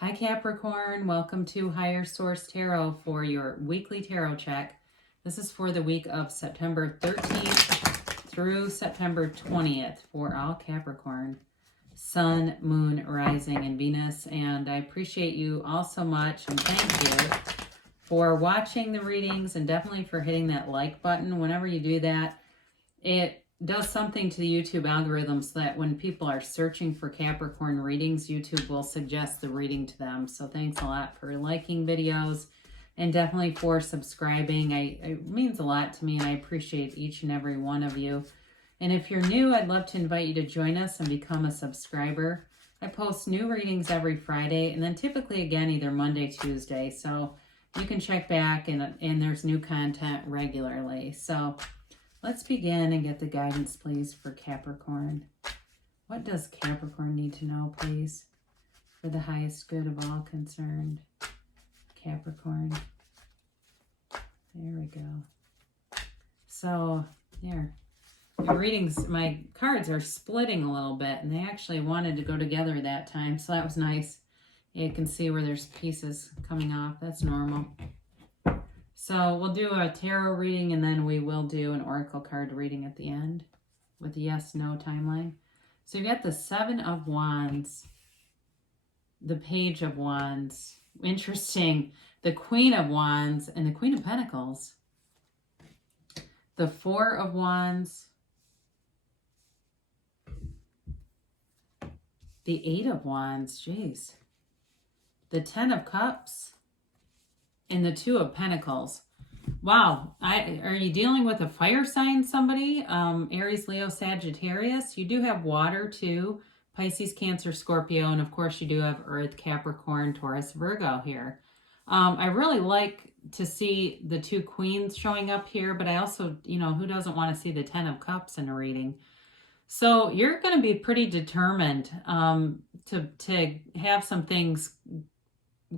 Hi Capricorn, welcome to Higher Source Tarot for your weekly tarot check. This is for the week of September 13th through September 20th for all Capricorn, Sun, Moon, Rising, and Venus. And I appreciate you all so much and thank you for watching the readings and definitely for hitting that like button. Whenever you do that, it does something to the YouTube algorithm so that when people are searching for Capricorn readings, YouTube will suggest the reading to them. So thanks a lot for liking videos and definitely for subscribing. It means a lot to me and I appreciate each and every one of you. And if you're new, I'd love to invite you to join us and become a subscriber. I post new readings every Friday and then typically again either Monday, Tuesday. So you can check back and there's new content regularly. So let's begin and get the guidance, please, for Capricorn. What does Capricorn need to know, please, for the highest good of all concerned? Capricorn. There we go. So, there. My readings, my cards are splitting a little bit, and they actually wanted to go together that time, so that was nice. You can see where there's pieces coming off. That's normal. So we'll do a tarot reading and then we will do an oracle card reading at the end with a yes/no timeline. So you got the Seven of Wands, the Page of Wands, interesting, the Queen of Wands, and the Queen of Pentacles. The Four of Wands, the Eight of Wands, jeez, the Ten of Cups, and the Two of Pentacles. Wow. Are you dealing with a fire sign, somebody? Aries, Leo, Sagittarius. You do have water too. Pisces, Cancer, Scorpio. And of course you do have Earth, Capricorn, Taurus, Virgo here. I really like to see the two queens showing up here. But I also, who doesn't want to see the Ten of Cups in a reading? So you're going to be pretty determined to have some things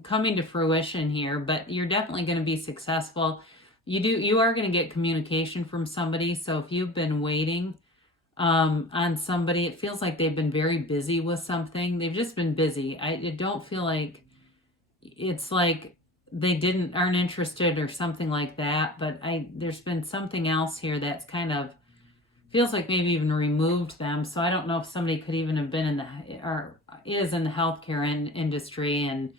coming to fruition here, but you're definitely going to be successful. You are going to get communication from somebody. So if you've been waiting on somebody, it feels like they've been very busy with something. They've just been busy. I don't feel like it's like they aren't interested or something like that, but there's been something else here that's kind of feels like maybe even removed them. So I don't know if somebody could even have been is in the healthcare industry, and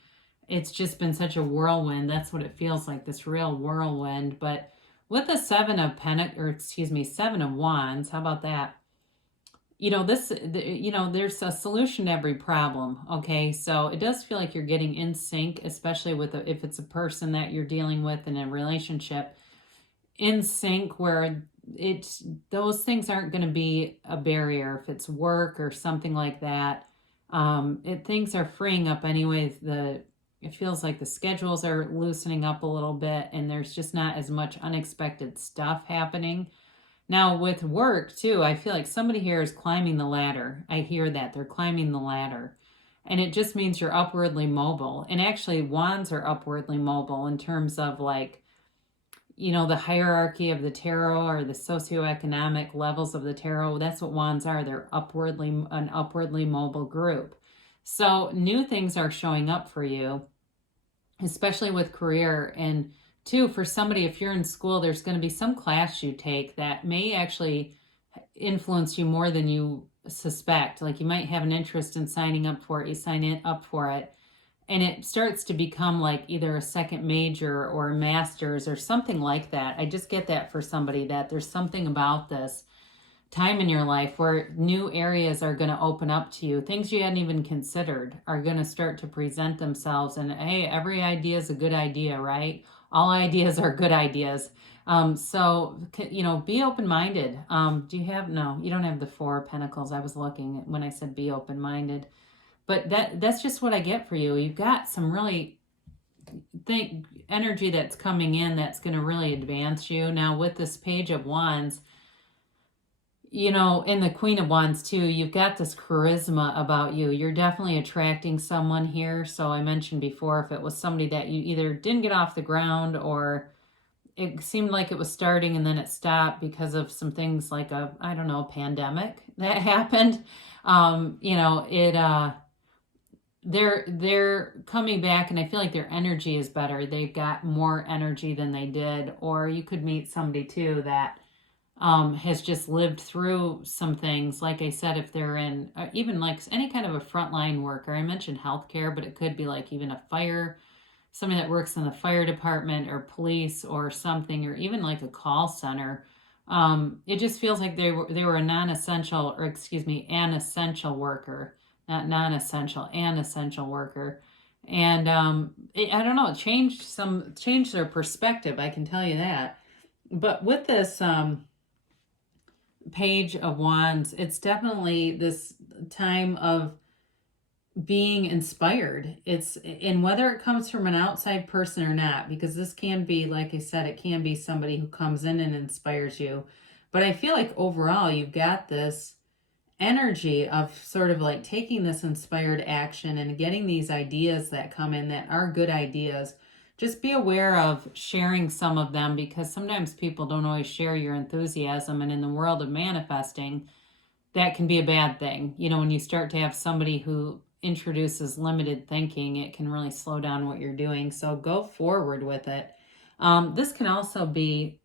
it's just been such a whirlwind. That's what it feels like, this real whirlwind. But with the Seven of Wands, how about that? There's a solution to every problem. Okay, so it does feel like you're getting in sync, especially if it's a person that you're dealing with in a relationship, in sync where those things aren't going to be a barrier. If it's work or something like that, things are freeing up anyways. It feels like the schedules are loosening up a little bit and there's just not as much unexpected stuff happening. Now with work too, I feel like somebody here is climbing the ladder. I hear that they're climbing the ladder, and it just means you're upwardly mobile. And actually wands are upwardly mobile in terms of the hierarchy of the tarot or the socioeconomic levels of the tarot. That's what wands are. They're an upwardly mobile group. So new things are showing up for you, especially with career. And two, for somebody, if you're in school, there's going to be some class you take that may actually influence you more than you suspect. Like you might have an interest in signing up for it. You sign up for it, and it starts to become like either a second major or a master's or something like that. I just get that for somebody, that there's something about this time in your life where new areas are going to open up to you. Things you hadn't even considered are going to start to present themselves. And hey, every idea is a good idea, right? All ideas are good ideas. So be open-minded. You don't have the Four of Pentacles. I was looking when I said be open-minded. But that's just what I get for you. You've got some really energy that's coming in that's going to really advance you. Now with this Page of Wands, in the Queen of Wands too, you've got this charisma about you. You're definitely attracting someone here. So I mentioned before, if it was somebody that you either didn't get off the ground or it seemed like it was starting and then it stopped because of some things like a pandemic that happened. they're coming back, and I feel like their energy is better. They've got more energy than they did. Or you could meet somebody too that has just lived through some things. Like I said, if they're in even like any kind of a frontline worker, I mentioned healthcare, but it could be like even a fire, somebody that works in the fire department or police or something, or even like a call center. It just feels like they were a non-essential, or excuse me, an essential worker, not non-essential, an essential worker. And I don't know, it changed their perspective. I can tell you that. But with this Page of Wands, it's definitely this time of being inspired. It's, and whether it comes from an outside person or not, because this can be, like I said, it can be somebody who comes in and inspires you. But I feel like overall you've got this energy of sort of like taking this inspired action and getting these ideas that come in that are good ideas. Just be aware of sharing some of them, because sometimes people don't always share your enthusiasm. And in the world of manifesting, that can be a bad thing. You know, when you start to have somebody who introduces limited thinking, it can really slow down what you're doing. So go forward with it. This can also be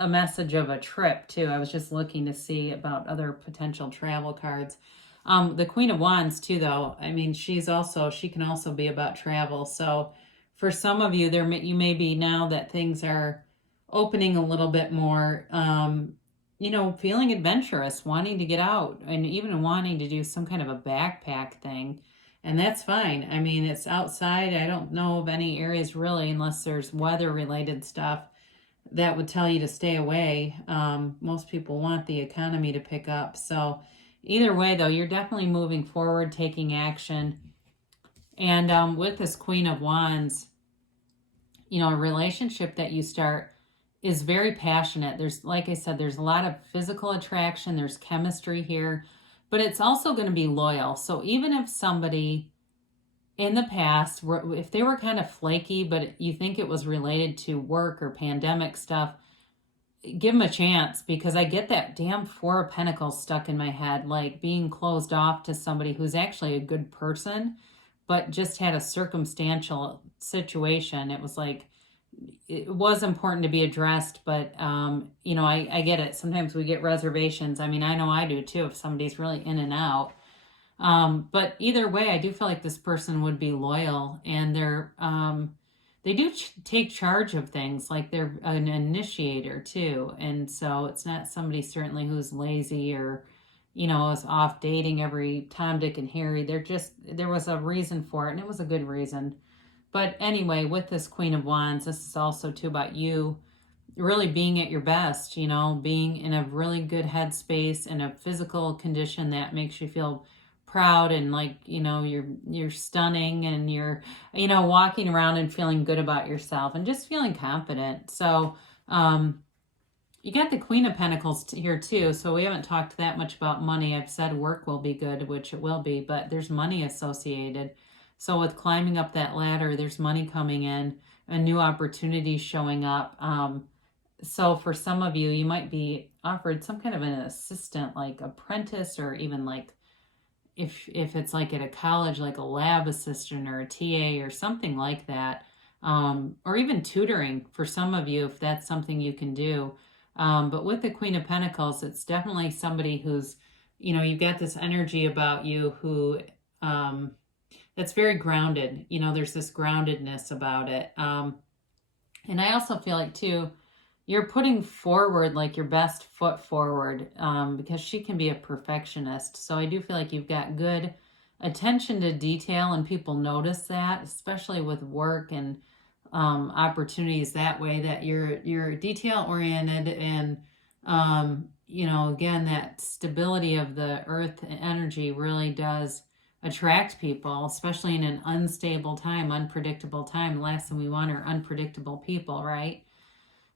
a message of a trip too. I was just looking to see about other potential travel cards. The Queen of Wands too, though. I mean, she can also be about travel. So for some of you, you may be, now that things are opening a little bit more, feeling adventurous, wanting to get out, and even wanting to do some kind of a backpack thing. And that's fine. I mean, it's outside. I don't know of any areas really, unless there's weather related stuff, that would tell you to stay away. Most people want the economy to pick up. So either way, though, you're definitely moving forward, taking action. And with this Queen of Wands, a relationship that you start is very passionate. There's, like I said, there's a lot of physical attraction. There's chemistry here, but it's also going to be loyal. So even if somebody in the past, if they were kind of flaky, but you think it was related to work or pandemic stuff, give them a chance, because I get that damn Four of Pentacles stuck in my head, like being closed off to somebody who's actually a good person, but just had a circumstantial situation. It was like, it was important to be addressed, but I get it. Sometimes we get reservations. I mean, I know I do too, if somebody's really in and out. But either way, I do feel like this person would be loyal, and they do take charge of things. Like they're an initiator too. And so it's not somebody certainly who's lazy or, is off dating every Tom, Dick, and Harry. There was a reason for it, and it was a good reason. But anyway, with this Queen of Wands, this is also too about you really being at your best, being in a really good headspace, in a physical condition that makes you feel proud, and like, you're stunning, and you're, walking around and feeling good about yourself and just feeling confident. So, you got the Queen of Pentacles here too. So we haven't talked that much about money. I've said work will be good, which it will be, but there's money associated. So with climbing up that ladder, there's money coming in, a new opportunity showing up. So for some of you, you might be offered some kind of an assistant, like apprentice, or even like if it's like at a college, like a lab assistant or a TA or something like that, or even tutoring for some of you, if that's something you can do. But with the Queen of Pentacles, it's definitely somebody who's, you've got this energy about you who, that's very grounded. There's this groundedness about it. And I also feel like too, you're putting forward like your best foot forward, because she can be a perfectionist. So I do feel like you've got good attention to detail, and people notice that, especially with work and opportunities that way, that you're detail oriented, and again, that stability of the earth energy really does attract people, especially in an unstable time, unpredictable time. The last thing we want are unpredictable people, right?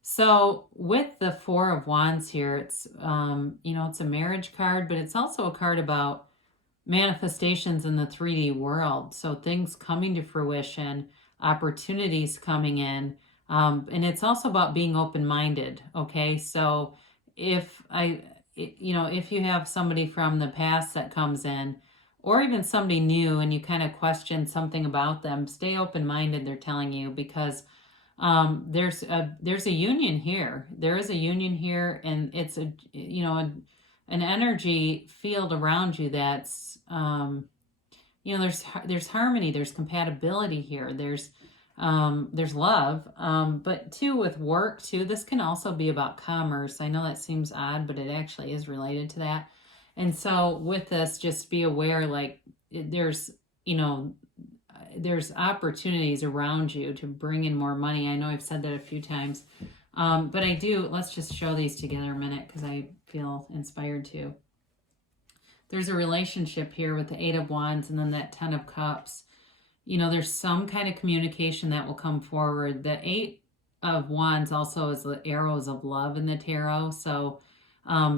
So with the Four of Wands here, it's it's a marriage card, but it's also a card about manifestations in the 3D world. So things coming to fruition, opportunities coming in, and it's also about being open-minded. Okay, so if you have somebody from the past that comes in, or even somebody new and you kind of question something about them, stay open-minded, they're telling you, because there's a union here. There is a union here, and it's a, an energy field around you that's, there's harmony, there's compatibility here, there's love, but too with work too. This can also be about commerce. I know that seems odd, but it actually is related to that. And so with this, just be aware, like there's opportunities around you to bring in more money. I know I've said that a few times, but let's just show these together a minute because I feel inspired to. There's a relationship here with the Eight of Wands and then that Ten of Cups. There's some kind of communication that will come forward. The Eight of Wands also is the arrows of love in the tarot. So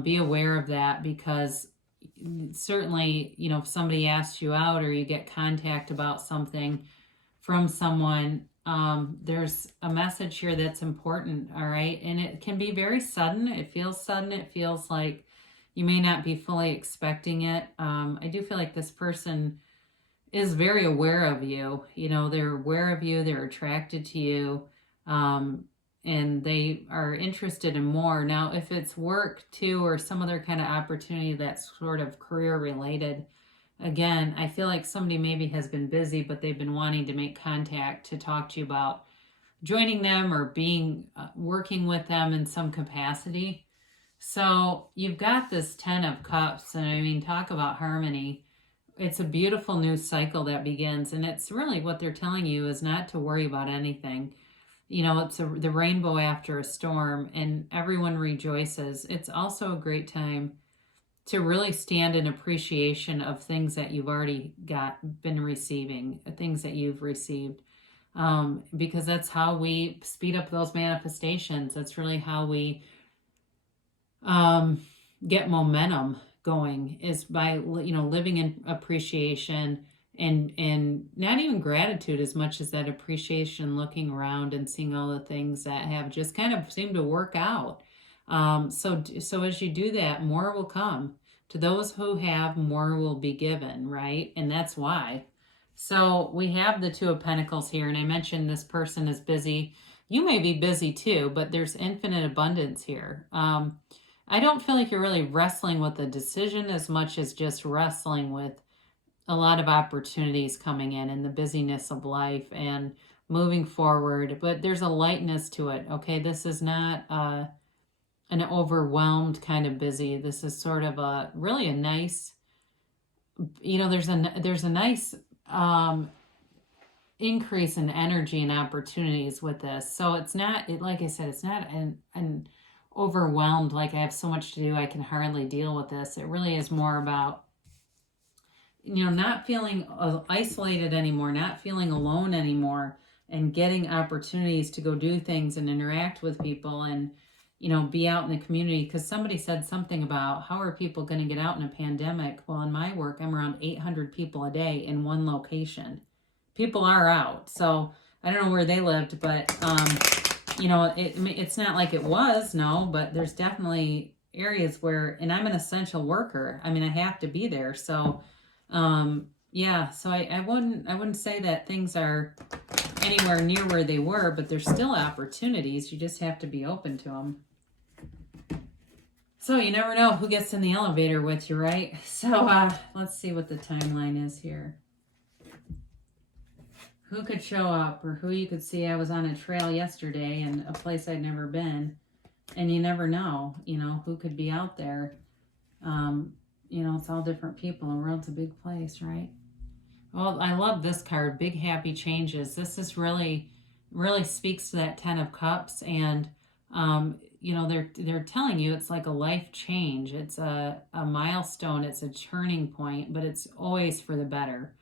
be aware of that, because certainly, if somebody asks you out or you get contact about something from someone, there's a message here that's important, all right? And it can be very sudden. It feels sudden. It feels like you may not be fully expecting it. I do feel like this person is very aware of you. They're aware of you. They're attracted to you. And they are interested in more. Now, if it's work too, or some other kind of opportunity that's sort of career related, again, I feel like somebody maybe has been busy, but they've been wanting to make contact to talk to you about joining them or working with them in some capacity. So you've got this Ten of Cups, and I mean, talk about harmony. It's a beautiful new cycle that begins, and it's really what they're telling you is not to worry about anything. It's the rainbow after a storm, and everyone rejoices. It's also a great time to really stand in appreciation of things that you've already been receiving, things that you've received, because that's how we speed up those manifestations. That's really how we get momentum going, is by living in appreciation and not even gratitude as much as that appreciation, looking around and seeing all the things that have just kind of seemed to work out. So as you do that, more will come. To those who have, more will be given, right? And that's why. So we have the Two of Pentacles here, and I mentioned this person is busy. You may be busy too, but there's infinite abundance here. I don't feel like you're really wrestling with a decision as much as just wrestling with a lot of opportunities coming in and the busyness of life and moving forward. But there's a lightness to it, okay? This is not an overwhelmed kind of busy. This is sort of really a nice, there's a nice increase in energy and opportunities with this. So it's not, like I said, it's not an overwhelmed, like I have so much to do, I can hardly deal with this. It really is more about, not feeling isolated anymore, not feeling alone anymore, and getting opportunities to go do things and interact with people and, be out in the community. Because somebody said something about how are people going to get out in a pandemic? Well, in my work, I'm around 800 people a day in one location. People are out. So I don't know where they lived, but, it's not like it was, no, but there's definitely areas where, and I'm an essential worker. I mean, I have to be there. So, so I wouldn't say that things are anywhere near where they were, but there's still opportunities. You just have to be open to them. So you never know who gets in the elevator with you, right? So, let's see what the timeline is here. Who could show up, or who you could see. I was on a trail yesterday in a place I'd never been, and you never know, who could be out there. It's all different people. The world's a big place, right? Well, I love this card, Big Happy Changes. This is really, really speaks to that Ten of Cups, and they're telling you it's like a life change. It's a milestone. It's a turning point, but it's always for the better.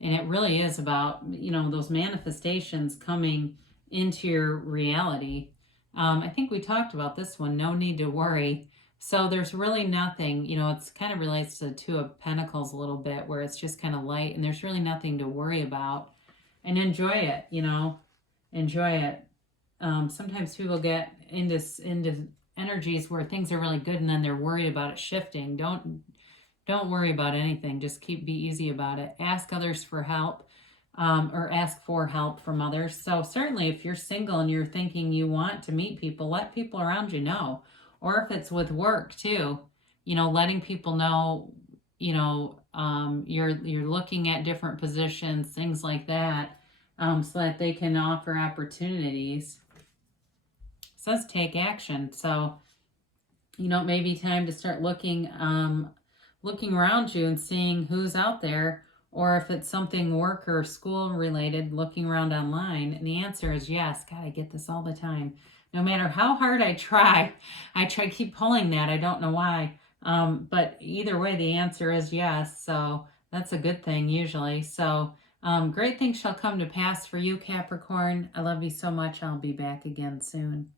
And it really is about, those manifestations coming into your reality. I think we talked about this one, no need to worry. So there's really nothing, it's kind of relates to the Two of Pentacles a little bit, where it's just kind of light and there's really nothing to worry about. And enjoy it, enjoy it. Sometimes people get into energies where things are really good and then they're worried about it shifting. Don't Don't worry about anything. Just be easy about it. Ask others for help, or ask for help from others. So certainly if you're single and you're thinking you want to meet people, let people around you know. Or if it's with work too, letting people know, you're looking at different positions, things like that, so that they can offer opportunities. It says take action. So, it may be time to start looking around you and seeing who's out there, or if it's something work or school related, looking around online. And the answer is yes. God, I get this all the time. No matter how hard I try keep pulling that. I don't know why. But either way, the answer is yes. So that's a good thing usually. So great things shall come to pass for you, Capricorn. I love you so much. I'll be back again soon.